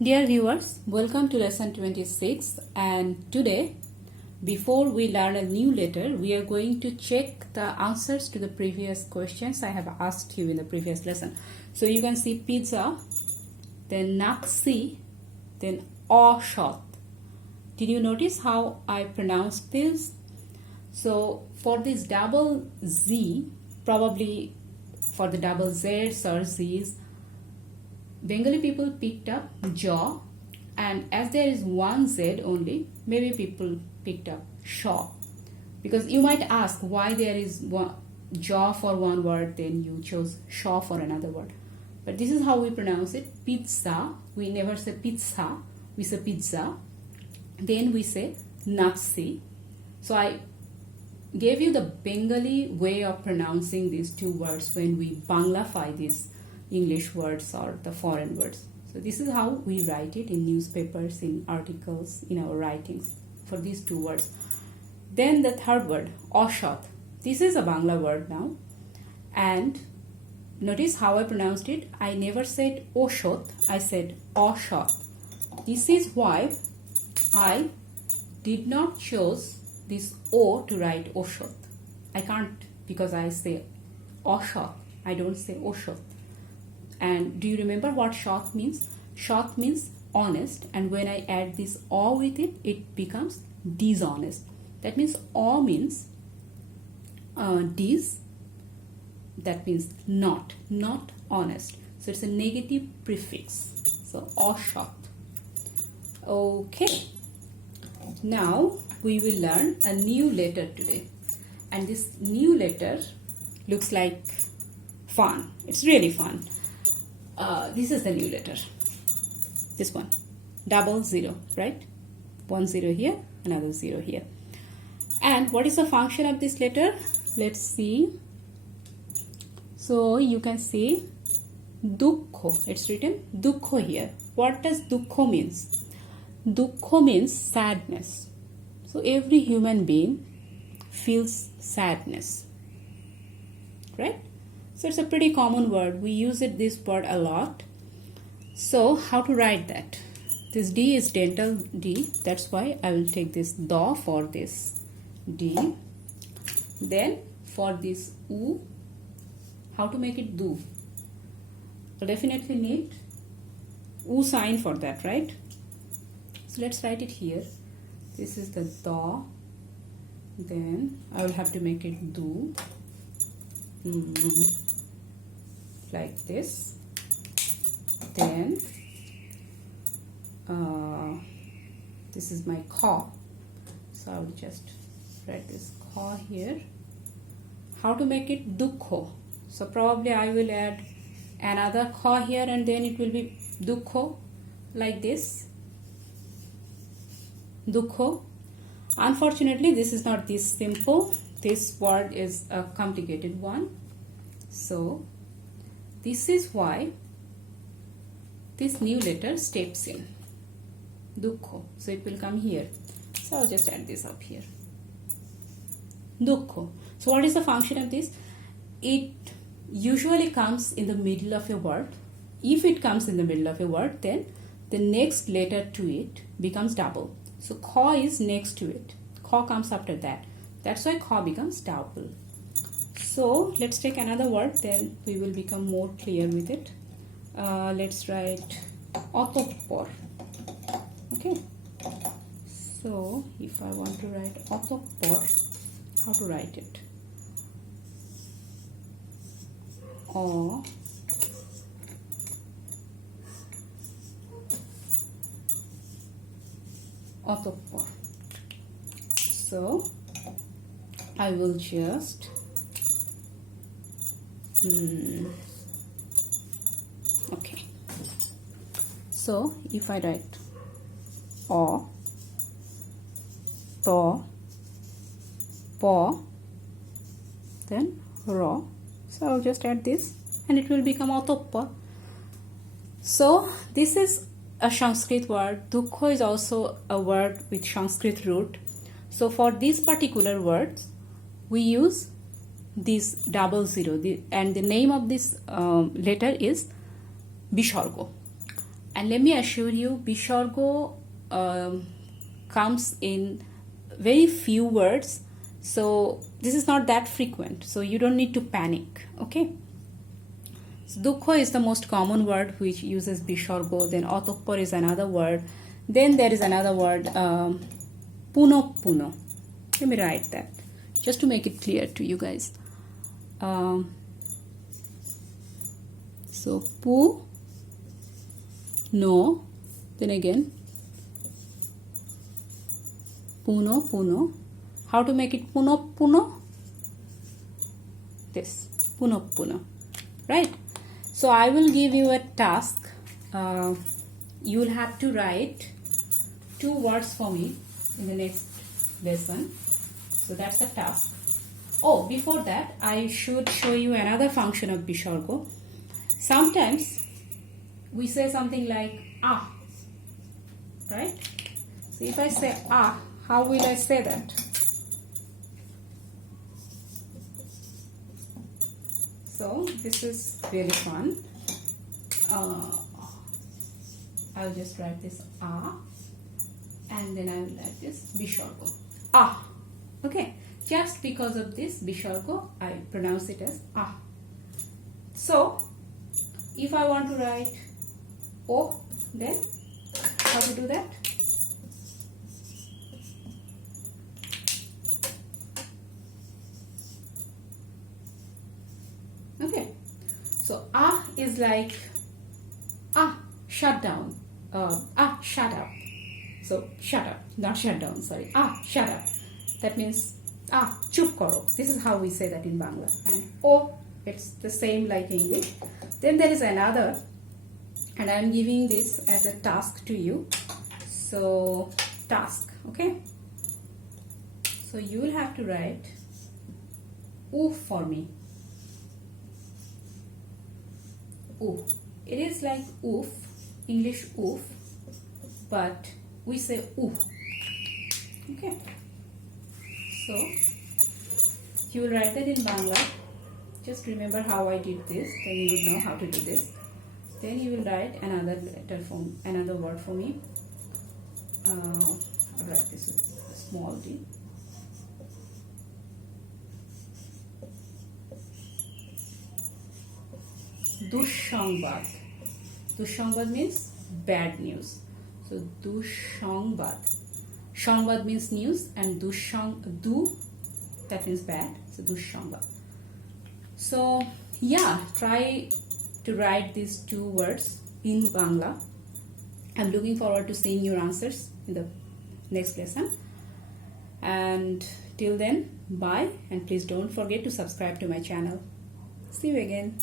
Dear viewers, welcome to lesson 26, and today before we learn a new letter we are going to check the answers to the previous questions I have asked you in the previous lesson. So you can see pizza, then naksi, then ashot. Did you notice how I pronounced this? So for this double Z, probably for the double Z's or Z's, Bengali people picked up jaw, and as there is one Z only, maybe people picked up shaw. Because you might ask why there is one jaw for one word, then you chose shaw for another word. But this is how we pronounce it, pizza. We never say pizza, we say pizza. Then we say naksi. So I gave you the Bengali way of pronouncing these two words when we Banglafy these English words or the foreign words. So this is how we write it in newspapers, in articles, in our writings for these two words. Then the third word, ashot. This is a Bangla word now. And notice how I pronounced it. I never said oshot, I said ashot. This is why I did not choose this O to write oshot. I can't, because I say ashot. I don't say oshot. And do you remember what shot means? Shot means honest, and when I add this O with it, it becomes dishonest. That means O means dis, that means not honest. So it's a negative prefix. So ashot. Okay. Now we will learn a new letter today. And this new letter looks like fun. It's really fun. This is the new letter. This one. 00, right? 1 0 here, another 0 here. And what is the function of this letter? Let's see. So you can see dukkho. It's written dukkho here. What does dukkho means? Dukkho means sadness. So every human being feels sadness. Right? So it's a pretty common word. We use this word a lot. So how to write that? This D is dental D. That's why I will take this DA for this D. Then for this U, how to make it do? We'll definitely need U sign for that, right? So let's write it here. This is the DA. Then I will have to make it do. Like this. Then this is my kha, so I will just write this kha here. How to make it dukkho? So probably I will add another kha here, and then it will be dukkho, like this. Dukkho. Unfortunately, this is not this simple. This word is a complicated one. So this is why this new letter steps in. Dukkho. So it will come here. So I'll just add this up here. Dukkho. So what is the function of this? It usually comes in the middle of a word. If it comes in the middle of a word, then the next letter to it becomes double. So kha is next to it. Kha comes after that. That's why kha becomes double. So let's take another word, then we will become more clear with it. Let's write otoppor. Okay. So if I want to write otoppor, how to write it? O otoppor. So I will just okay. So if I write O, to, po, then ro. So I'll just add this and it will become otoppa. So this is a Sanskrit word. Dukkho is also a word with Sanskrit root. So for these particular words, we use this 00, and the name of this letter is Bishargo. And let me assure you, Bishargo comes in very few words, so this is not that frequent, so you don't need to panic. Okay, so dukho is the most common word which uses Bishargo. Then Otokpor is another word. Then there is another word, Puno Puno. Let me write that just to make it clear to you guys. So pu no, then again puno puno. How to make it puno puno? This puno puno, right? So I will give you a task. You will have to write 2 words for me in the next lesson. So that's the task. Oh, before that, I should show you another function of Bishargo. Sometimes we say something like ah, right? So if I say ah, how will I say that? So this is really fun. I'll just write this ah, and then I will write this Bishargo. Ah. Okay, just because of this Bishargo, I pronounce it as ah. So if I want to write O, then how to do that? Okay, so ah is like ah, shut down, shut up. So shut up, not shut down, sorry, ah, shut up. That means ah, chup karo. This is how we say that in Bangla. And O, it's the same like English. Then there is another, and I am giving this as a task to you. So task, okay? So you will have to write oof for me. Oof. It is like oof, English oof, but we say oof. Okay. So you will write that in Bangla. Just remember how I did this, then you will know how to do this. Then you will write another letter form, another word for me. I'll write this with a small d. Dushsangbad. Dushsangbad means bad news. So Dushsangbad. Sangbad means news, and du that means bad. So Dushsangbad. So yeah, try to write these 2 words in Bangla. I'm looking forward to seeing your answers in the next lesson. And till then, bye, and please don't forget to subscribe to my channel. See you again.